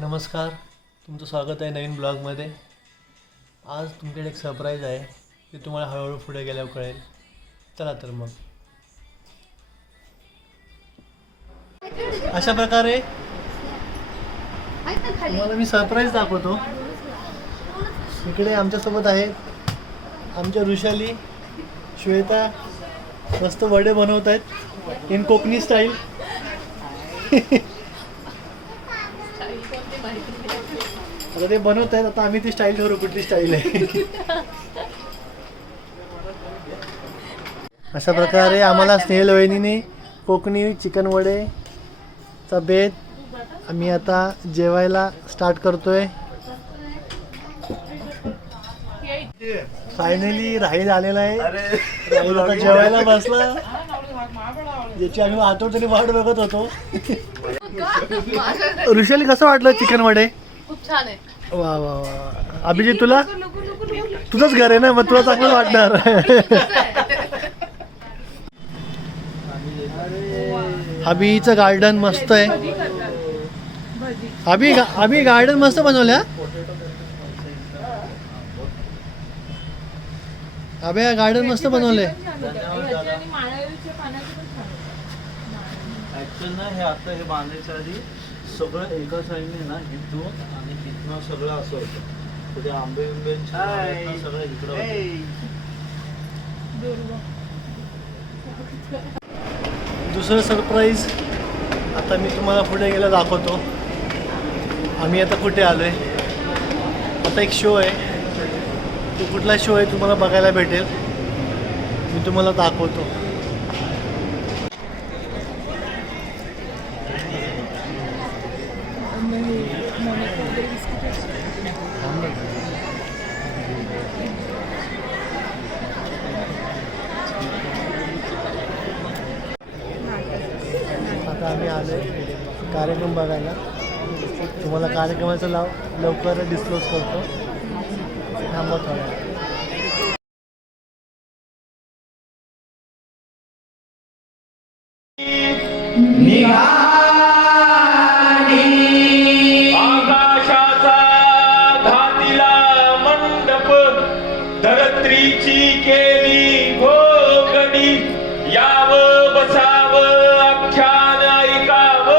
नमस्कार, तुमचं स्वागत आहे नवीन ब्लॉगमध्ये। आज तुमच्याकडे एक सरप्राईज आहे, ते तुम्हाला हळूहळू पुढे गेल्यावर कळेल। चला तर मग अशा प्रकारे तुम्हाला मी सरप्राईज दाखवतो। इकडे आमच्यासोबत आहे आमच्या ऋषाली, श्वेता मस्त वडे बनवत आहेत इन कोकणी स्टाईल। आता ते बनवत आहेत, आता आम्ही ती स्टाईल ठरवू कुठली स्टाईल आहे। अशा प्रकारे आम्हाला स्नेहल वहिनीने कोकणी चिकन वडेचा बेत आम्ही आता जेवायला स्टार्ट करतोय। फायनली राहील आलेला आहे, राहील आता जेवायला बसला, ज्याची आम्ही आतुरतेने वाट बघत होतो। ऋषाली कसं वाटलं चिकन वडे? खूप छान आहे। वा वा वा। अभिजित तुला? तुझंच घर आहे ना, मग तुला चांगलं वाटणार। अभिचं गार्डन मस्त आहे। अभि गार्डन मस्त बनवलं। अभि गार्डन मस्त बनवलंय। ना हे आता हे बांधायच्या आधी सगळं एका साईडने ना इथून आणि इथनं सगळं असं होतं, ते आंबे सगळं इकडं। दुसरं सरप्राईज आता मी तुम्हाला पुढे गेला दाखवतो। आम्ही आता कुठे आलोय, आता एक शो आहे, तो कुठला शो आहे तुम्हाला बघायला भेटेल, मी तुम्हाला दाखवतो। आता आम्ही आलोय कार्यक्रम बघायला, तुम्हाला कार्यक्रमाचं लवकर डिस्क्लोज करतो, थांबा थोडा। आकाशाचा घातीला मंडप, धरत्रीची केली घोगडी, याव बसाव आख्यान ऐकाव।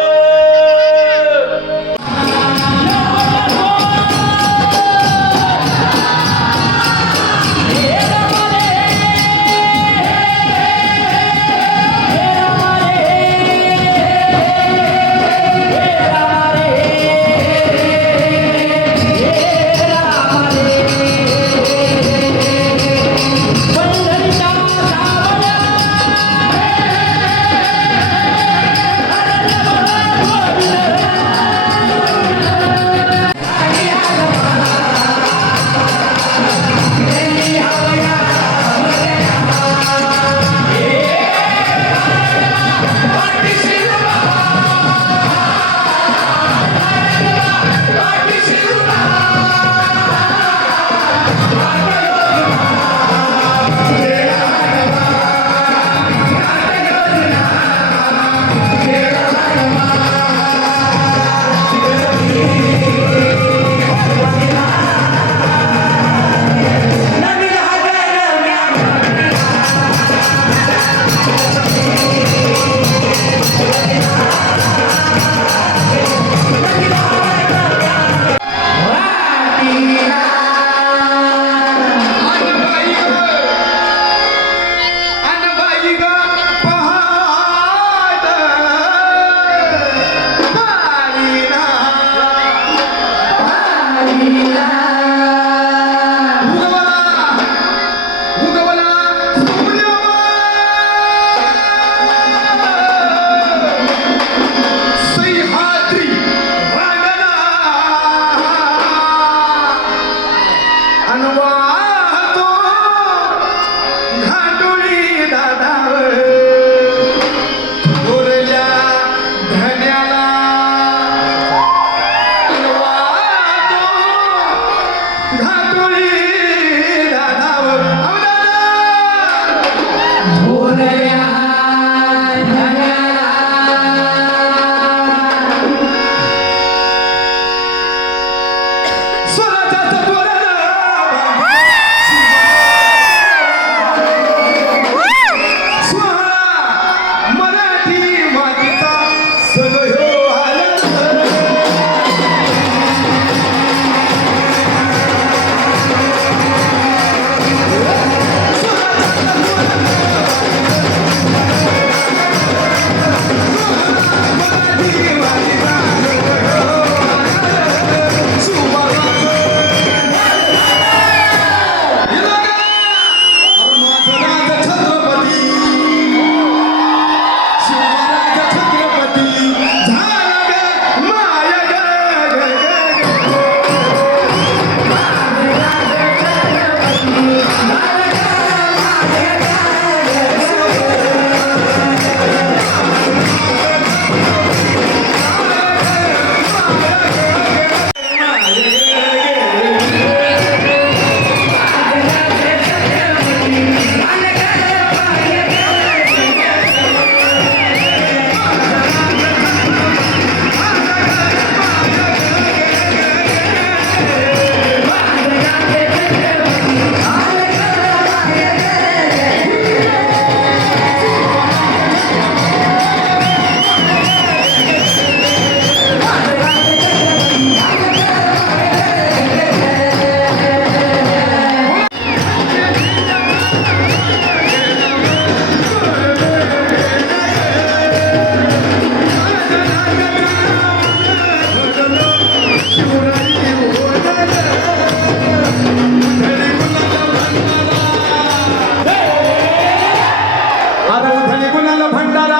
आता उधळी गुलाल भंडारा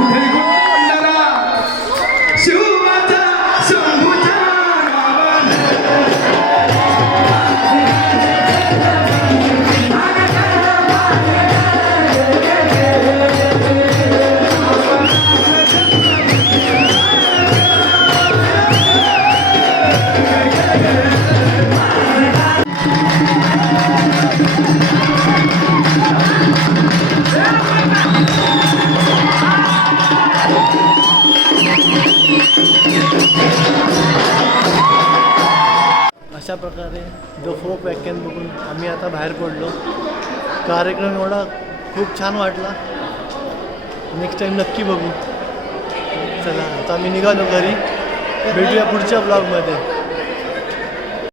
उधळी गुलाल भंडारा शिवबाचा शंभूच्या अशा प्रकारे द फोक व्याख्यान बघून आम्ही आता बाहेर पडलो. कार्यक्रम एवढा खूप छान वाटला. नेक्स्ट टाईम नक्की बघू. चला आता आम्ही निघालो घरी. भेटूया पुढच्या ब्लॉगमध्ये.